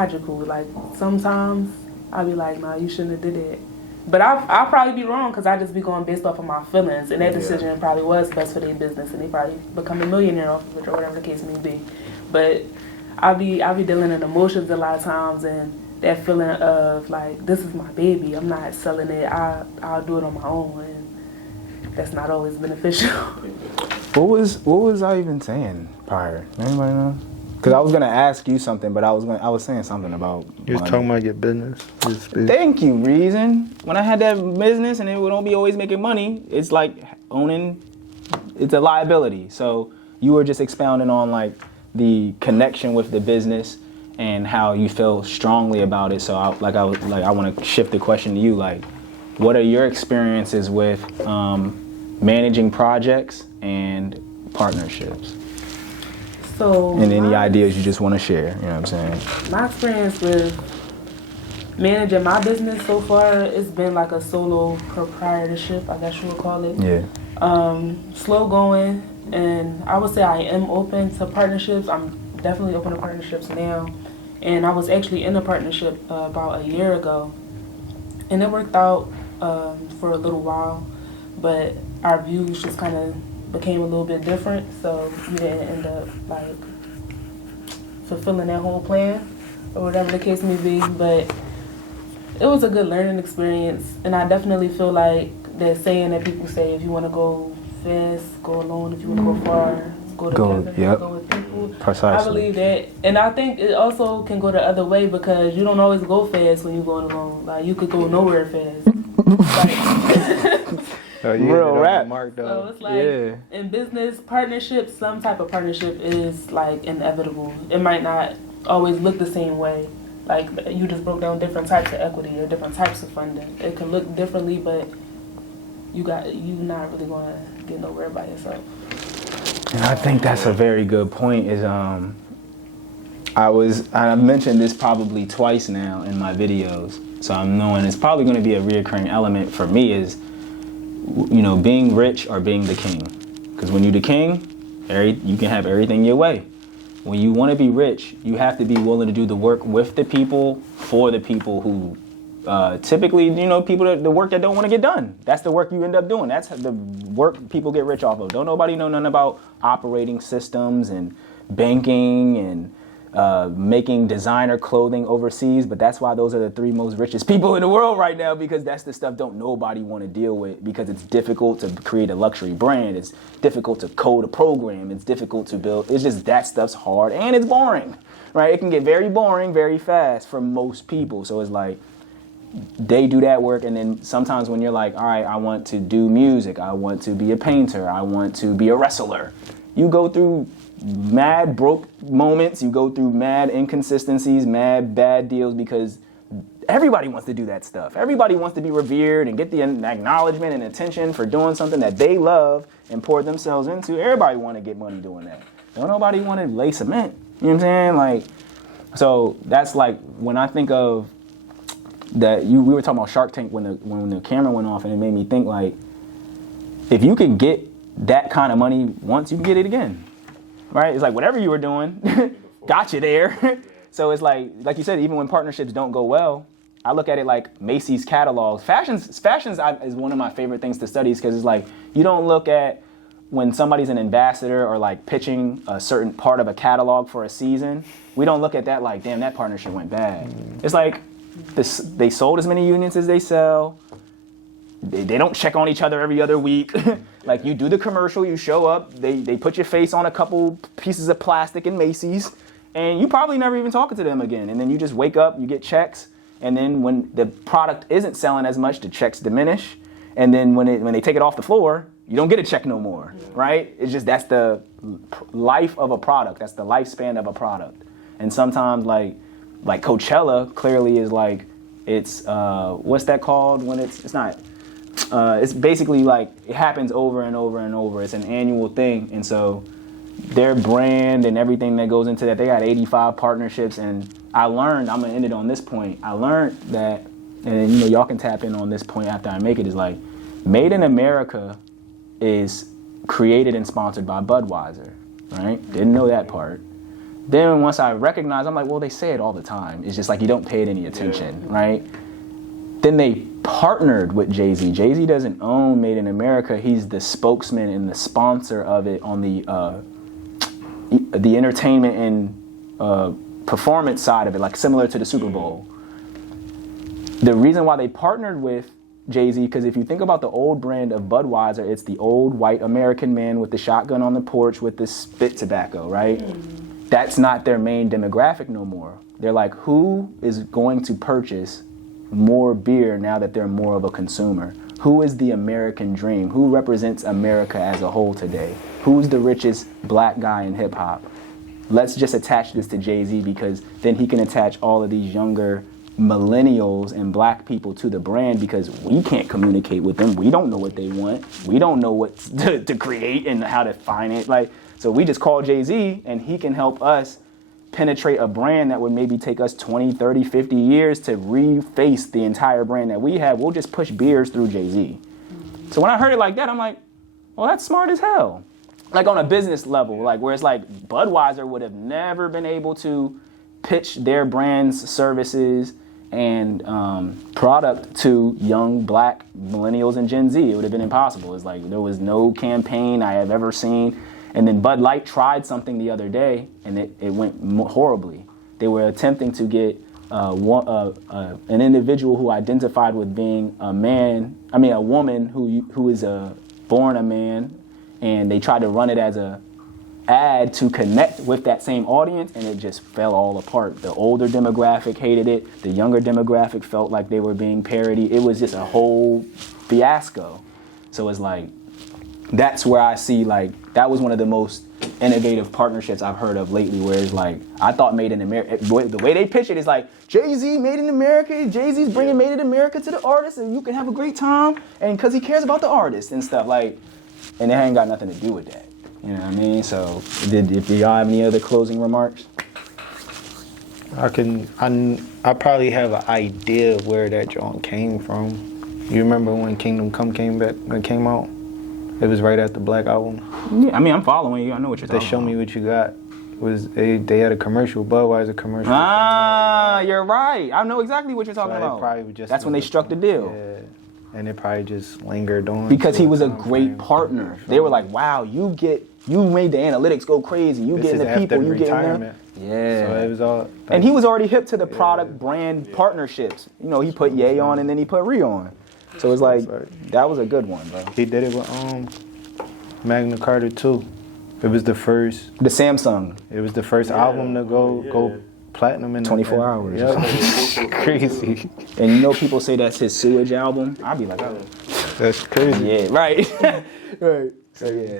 logical. Like sometimes I'll be like, nah, you shouldn't have did it. But I'll probably be wrong because I just be going based off of my feelings, and that decision probably was best for their business, and they probably become a millionaire off of it or whatever the case may be. But I'll be dealing in emotions a lot of times, and that feeling of like, this is my baby, I'm not selling it, I'll do it on my own, and that's not always beneficial. What was I even saying prior? Anybody know? Because I was gonna ask you something, but I was saying something about. You was talking about your business. Thank you, Reason. When I had that business and it would don't be always making money, it's like owning. It's a liability. So you were just expounding on like the connection with the business and how you feel strongly about it. So I want to shift the question to you. Like, what are your experiences with managing projects and partnerships? And any ideas you just want to share, you know what I'm saying? My experience with managing my business so far, it's been like a solo proprietorship, I guess you would call it. Yeah. Slow going, and I would say I am open to partnerships. I'm definitely open to partnerships now. And I was actually in a partnership about a year ago. And it worked out for a little while, but our views just kind of became a little bit different, so we didn't end up like fulfilling that whole plan or whatever the case may be. But it was a good learning experience, and I definitely feel like that saying that people say, if you want to go fast, go alone. If you want to go far, go together. Go with people. Precisely. I believe that, and I think it also can go the other way because you don't always go fast when you're going alone. Like you could go nowhere fast. Real rap. So it's like in business partnerships, some type of partnership is like inevitable. It might not always look the same way. Like you just broke down different types of equity or different types of funding. It can look differently, but you're not really going to get nowhere by yourself. And I think that's a very good point. Is I mentioned this probably twice now in my videos, so I'm knowing it's probably going to be a reoccurring element for me is, you know, being rich or being the king. Because when you're the king, you can have everything your way. When you want to be rich, you have to be willing to do the work with the people, for the people who typically, you know, the work that don't want to get done. That's the work you end up doing. That's the work people get rich off of. Don't nobody know nothing about operating systems and banking and making designer clothing overseas, but that's why those are the 3 most richest people in the world right now, because that's the stuff don't nobody want to deal with, because it's difficult to create a luxury brand, it's difficult to code a program, it's difficult to build, it's just that stuff's hard and it's boring, right? It can get very boring very fast for most people. So it's like they do that work, and then sometimes when you're like, all right, I want to do music, I want to be a painter, I want to be a wrestler, you go through mad broke moments, you go through mad inconsistencies, mad bad deals, because everybody wants to do that stuff. Everybody wants to be revered and get the acknowledgement and attention for doing something that they love and pour themselves into. Everybody want to get money doing that. Don't nobody want to lay cement. You know what I'm saying? Like, so that's like when I think of that. We were talking about Shark Tank when the camera went off, and it made me think like, if you can get that kind of money once, you can get it again. Right? It's like whatever you were doing got you there. So it's like you said, even when partnerships don't go well, I look at it like Macy's catalogs. Fashions is one of my favorite things to study, because it's like you don't look at when somebody's an ambassador or like pitching a certain part of a catalog for a season. We don't look at that like, damn, that partnership went bad. It's like they sold as many units as they sell. They don't check on each other every other week. Like you do the commercial, you show up, they put your face on a couple pieces of plastic in Macy's, and you probably never even talking to them again. And then you just wake up, you get checks, and then when the product isn't selling as much, the checks diminish. And then when they take it off the floor, you don't get a check no more, right? It's just, that's the life of a product. That's the lifespan of a product. And sometimes like Coachella clearly is like, it's, what's that called when it's not, it's basically like it happens over and over and over. It's an annual thing. And so their brand and everything that goes into that, they got 85 partnerships. And I learned, I'm gonna end it on this point, I learned that, and you know, y'all can tap in on this point after I make it, is like, Made in America is created and sponsored by Budweiser, right? Didn't know that part. Then once I recognized, I'm like, well, they say it all the time. It's just like you don't pay it any attention, right? Then they partnered with Jay-Z. Jay-Z doesn't own Made in America. He's the spokesman and the sponsor of it on the entertainment and performance side of it, like similar to the Super Bowl. The reason why they partnered with Jay-Z, because if you think about the old brand of Budweiser, it's the old white American man with the shotgun on the porch with the spit tobacco, right? That's not their main demographic no more. They're like, who is going to purchase more beer now that they're more of a consumer? Who is the American dream? Who represents America as a whole today? Who's the richest black guy in hip hop? Let's just attach this to Jay-Z, because then he can attach all of these younger millennials and black people to the brand, because we can't communicate with them. We don't know what they want. We don't know what to create and how to find it. Like, so we just call Jay-Z and he can help us penetrate a brand that would maybe take us 20, 30, 50 years to reface the entire brand that we have. We'll just push beers through Jay-Z. So when I heard it like that, I'm like, well, that's smart as hell. Like on a business level, like where it's like Budweiser would have never been able to pitch their brand's services and product to young black millennials and Gen Z. It would have been impossible. It's like there was no campaign I have ever seen. And then Bud Light tried something the other day, and it went horribly. They were attempting to get an individual who identified with being a woman who is born a man, and they tried to run it as a ad to connect with that same audience, and it just fell all apart. The older demographic hated it. The younger demographic felt like they were being parodied. It was just a whole fiasco. So it's like, that's where I see, like, that was one of the most innovative partnerships I've heard of lately, where it's like, I thought Made in America, the way they pitch it is like, Jay-Z Made in America, Jay-Z's bringing Made in America to the artist, and you can have a great time, and because he cares about the artist and stuff, like, and it ain't got nothing to do with that. You know what I mean? So, if y'all have any other closing remarks? I probably have an idea of where that joint came from. You remember when Kingdom Come came out? It was right after Black Album. Yeah, I mean, I'm following you. I know what you're talking about. Show Me What You Got. They had a commercial, Budweiser commercial. You're right. I know exactly what you're talking about. That's when they struck the deal. Yeah. And it probably just lingered on. Because he was a great partner. They were like, wow, you made the analytics go crazy. You getting the people, you getting them. Yeah. So it was all. And he was already hip to the product brand partnerships. You know, he put Ye on and then he put Re on. So it's like, that was a good one, bro. He did it with Magna Carta too. It was the first. The Samsung. It was the first album to go platinum in 24 hours. Yep. Crazy. And you know, people say that's his sewage album. I'd be like, oh. That's crazy. Yeah, right. Right. So yeah.